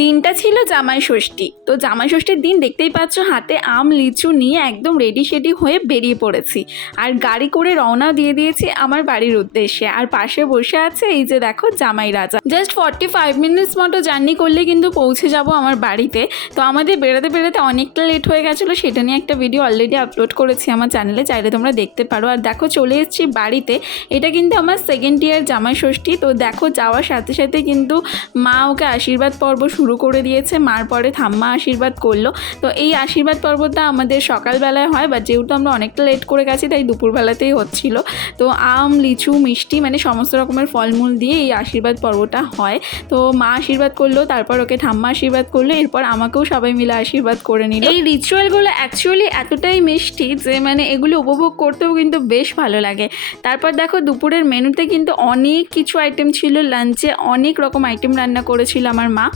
দিনটা ছিল জামাই ষষ্ঠী। তো জামাই ষষ্ঠীর দিন দেখতেই পাচ্ছ হাতে আম লিচু নিয়ে একদম রেডি শেডি হয়ে বেরিয়ে পড়েছি, আর গাড়ি করে রওনা দিয়ে দিয়েছি আমার বাড়ির উদ্দেশ্যে। আর পাশে বসে আছে এই যে দেখো জামাই রাজা। জাস্ট 45 মিনিটস মতো জার্নি করলে কিন্তু পৌঁছে যাব আমার বাড়িতে। তো আমাদের বেরোতে বেরোতে অনেকটা লেট হয়ে গেছিলো, সেটা নিয়ে একটা ভিডিও অলরেডি আপলোড করেছি আমার চ্যানেলে, চাইলে তোমরা দেখতে পারো। আর দেখো চলে এসেছি বাড়িতে। এটা কিন্তু আমার সেকেন্ড ইয়ার জামাই ষষ্ঠী। তো দেখো যাওয়ার সাথে সাথে কিন্তু মা ওকে আশীর্বাদ পর্ব শুরু করে দিয়েছে, মার পরে ঠাম্মা আশীর্বাদ করলো। তো এই আশীর্বাদ পর্বটা আমাদের সকালবেলায় হয়, বা যেহেতু আমরা অনেকটা লেট করে গেছি তাই দুপুরবেলাতেই হচ্ছিল। তো আম লিচু মিষ্টি মানে সমস্ত রকমের ফলমূল দিয়ে এই আশীর্বাদ পর্বটা হয়। তো মা আশীর্বাদ করলো, তারপর ওকে ঠাম্মা আশীর্বাদ করলো, এরপর আমাকেও সবাই মিলে আশীর্বাদ করে নিল। এই রিচুয়ালগুলো অ্যাকচুয়ালি এতটাই মিষ্টি যে মানে এগুলো উপভোগ করতেও কিন্তু বেশ ভালো লাগে। তারপর দেখো দুপুরের মেনুতে কিন্তু অনেক কিছু আইটেম ছিল, লাঞ্চে অনেক রকম আইটেম রান্না করেছিল আমার মা।